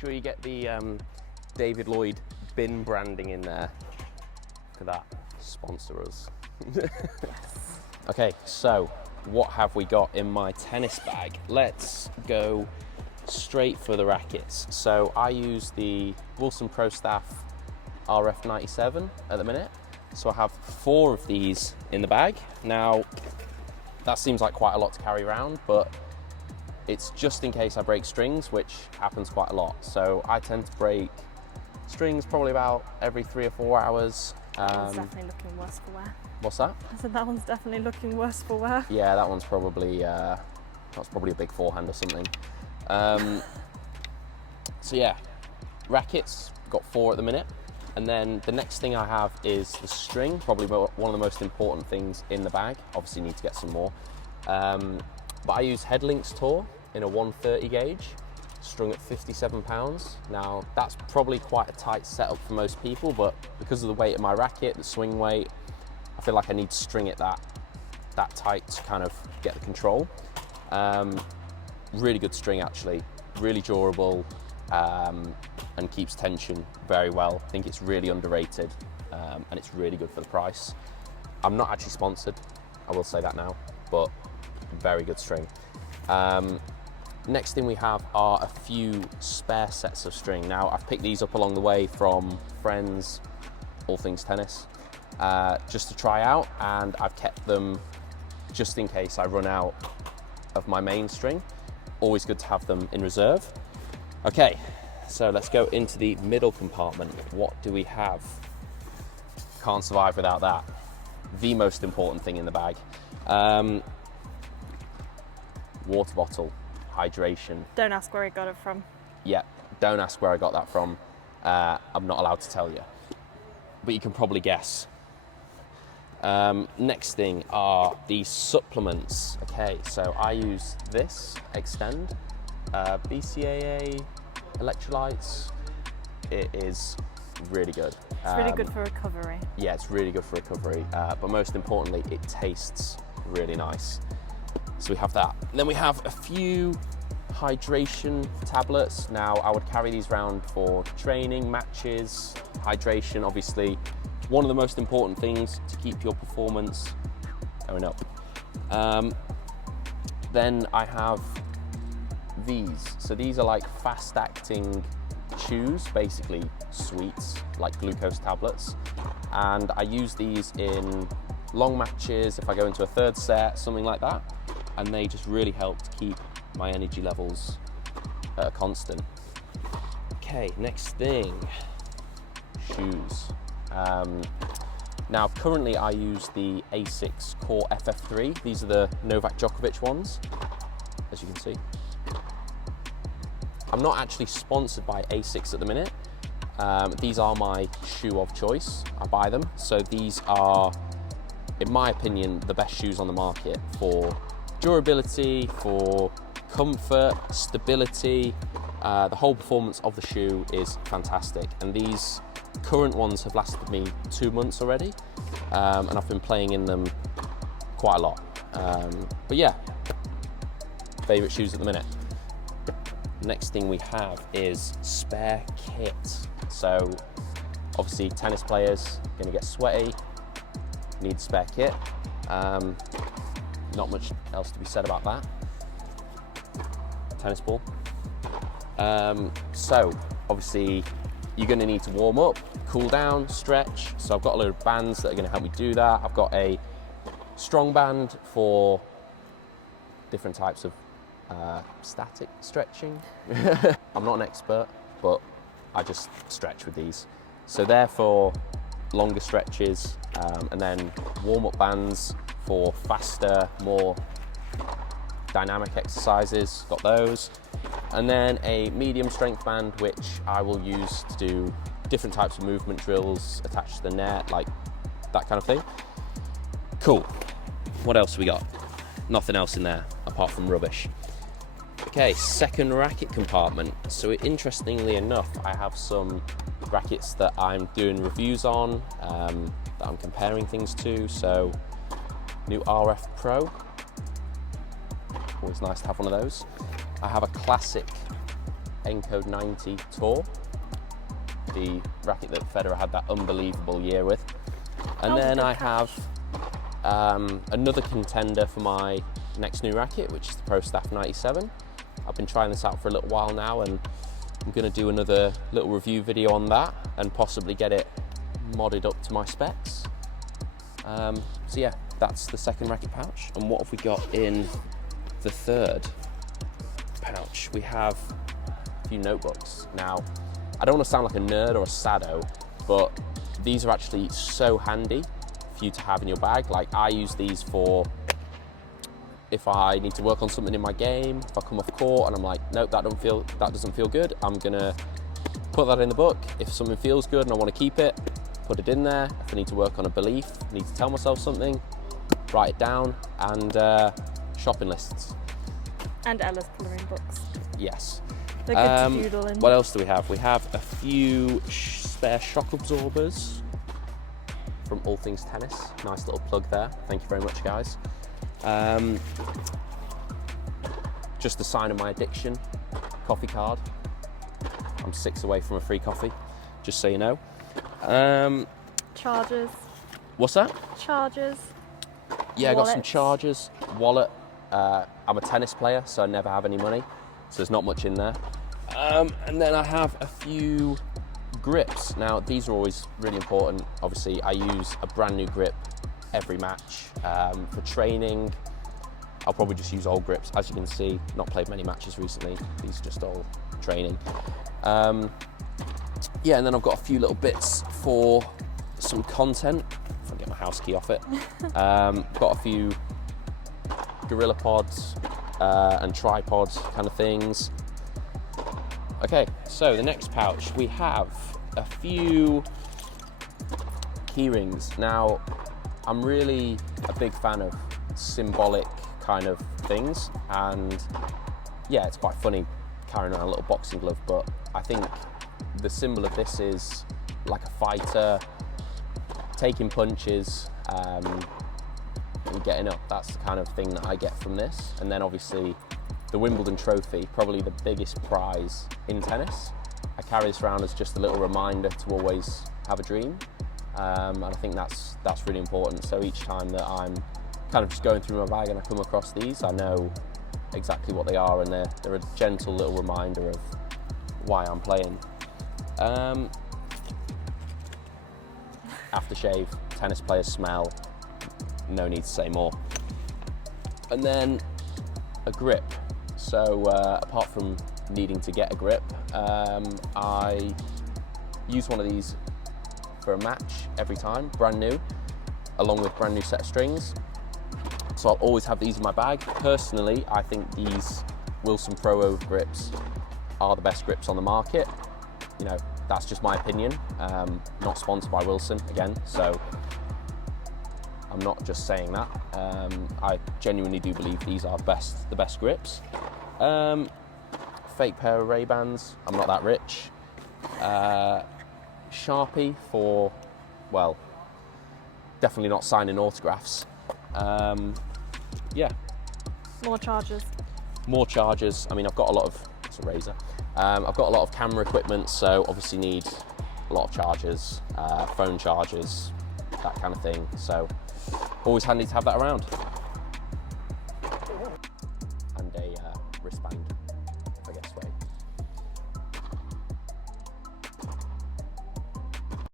sure you get the David Lloyd bin branding in there. Look at that, sponsor us. Yes. Okay, so what have we got in my tennis bag? Let's go straight for the rackets. So I use the Wilson Pro Staff RF97 at the minute. So I have 4 of these in the bag. Now, that seems like quite a lot to carry around, but it's just in case I break strings, which happens quite a lot. So I tend to break strings probably about every 3 or 4 hours. That one's definitely looking worse for wear. What's that? I said that one's definitely looking worse for wear. Yeah, that one's probably, that's probably a big forehand or something. So yeah, rackets, got 4 at the minute. And then the next thing I have is the string, probably one of the most important things in the bag. Obviously need to get some more. But I use Headlinks Tour in a 130 gauge, strung at 57 pounds. Now that's probably quite a tight setup for most people, but because of the weight of my racket, the swing weight, I feel like I need to string it that tight to kind of get the control. Really good string actually, really durable, and keeps tension very well. I think it's really underrated, and it's really good for the price. I'm not actually sponsored, I will say that now, but very good string. Next thing we have are a few spare sets of string. Now I've picked these up along the way from friends, all things tennis, just to try out, and I've kept them just in case I run out of my main string. Always good to have them in reserve. Okay, so let's go into the middle compartment. What do we have? Can't survive without that. The most important thing in the bag. Water bottle, hydration. Don't ask where he got it from. Yeah, don't ask where I got that from. I'm not allowed to tell you, but you can probably guess. Next thing are the supplements. Okay, so I use this Extend, BCAA electrolytes. It is really good. It's really good for recovery. Yeah, it's really good for recovery, but most importantly, it tastes really nice. So we have that. And then we have a few hydration tablets. Now, I would carry these around for training, matches, hydration, obviously. One of the most important things to keep your performance going up. Then I have these. So these are like fast-acting chews, basically sweets, like glucose tablets. And I use these in long matches, if I go into a third set, something like that. And they just really help to keep my energy levels constant. Okay, next thing, shoes. Now currently I use the Asics Core FF3. These are the Novak Djokovic ones, as you can see. I'm not actually sponsored by Asics at the minute. These are my shoe of choice. I buy them. So these are, in my opinion, the best shoes on the market for durability, for comfort, stability. The whole performance of the shoe is fantastic. And these current ones have lasted me 2 months already. And I've been playing in them quite a lot. But yeah, favorite shoes at the minute. Next thing we have is spare kit. So obviously tennis players gonna get sweaty, need spare kit. Not much else to be said about that. Tennis ball. So obviously you're gonna need to warm up, cool down, stretch. So I've got a load of bands that are gonna help me do that. I've got a strong band for different types of static stretching. I'm not an expert, but I just stretch with these. So they're for longer stretches, and then warm-up bands for faster, more dynamic exercises, got those. And then a medium strength band, which I will use to do different types of movement drills attached to the net, like that kind of thing. Cool. What else we got? Nothing else in there apart from rubbish. Okay, second racket compartment. So interestingly enough, I have some rackets that I'm doing reviews on, that I'm comparing things to. So new RF Pro, always nice to have one of those. I have a classic Encode 90 Tour, the racket that Federer had that unbelievable year with. And then I have another contender for my next new racket, which is the Pro Staff 97. I've been trying this out for a little while now, and I'm going to do another little review video on that and possibly get it modded up to my specs. So yeah, that's the second racket pouch. And what have we got in the third pouch? We have a few notebooks. Now, I don't want to sound like a nerd or a sado, but these are actually so handy for you to have in your bag. Like, I use these for if I need to work on something in my game, if I come off court and I'm like, nope, that doesn't feel good, I'm gonna put that in the book. If something feels good and I want to keep it, put it in there. If I need to work on a belief, need to tell myself something, write it down. And shopping lists. And Ella's colouring books. Yes. They're good to doodle in. What else do we have? We have a few spare shock absorbers from All Things Tennis. Nice little plug there. Thank you very much, guys. Just a sign of my addiction, coffee card. I'm 6 away from a free coffee, just so you know. Chargers. What's that? Chargers. Yeah, I got some Wallets. chargers, wallet. I'm a tennis player, so I never have any money, so there's not much in there. And then I have a few grips. Now, these are always really important. Obviously, I use a brand new grip every match. For training, I'll probably just use old grips. As you can see, not played many matches recently. These are just all training. Yeah, and then I've got a few little bits for some content. If I get my house key off it. Got a few gorilla pods and tripods kind of things. Okay, so the next pouch, we have a few key rings. Now, I'm really a big fan of symbolic kind of things, and yeah, it's quite funny carrying around a little boxing glove, but I think the symbol of this is like a fighter taking punches and getting up. That's the kind of thing that I get from this. And then obviously the Wimbledon trophy, probably the biggest prize in tennis. I carry this around as just a little reminder to always have a dream. And I think that's really important. So each time that I'm kind of just going through my bag and I come across these, I know exactly what they are, and they're a gentle little reminder of why I'm playing. Aftershave, tennis players smell, no need to say more. And then a grip. So apart from needing to get a grip, I use one of these for a match every time, brand new, along with brand new set of strings. So I'll always have these in my bag. Personally, I think these Wilson Pro Oval grips are the best grips on the market. You know, that's just my opinion. Not sponsored by Wilson again, so I'm not just saying that. I genuinely do believe these are the best grips. Fake pair of Ray-Bans, I'm not that rich. Sharpie for, well, definitely not signing autographs. Yeah. More chargers. More chargers. I mean, I've got a lot of, it's a razor. I've got a lot of camera equipment, so obviously need a lot of chargers, phone chargers, that kind of thing. So always handy to have that around.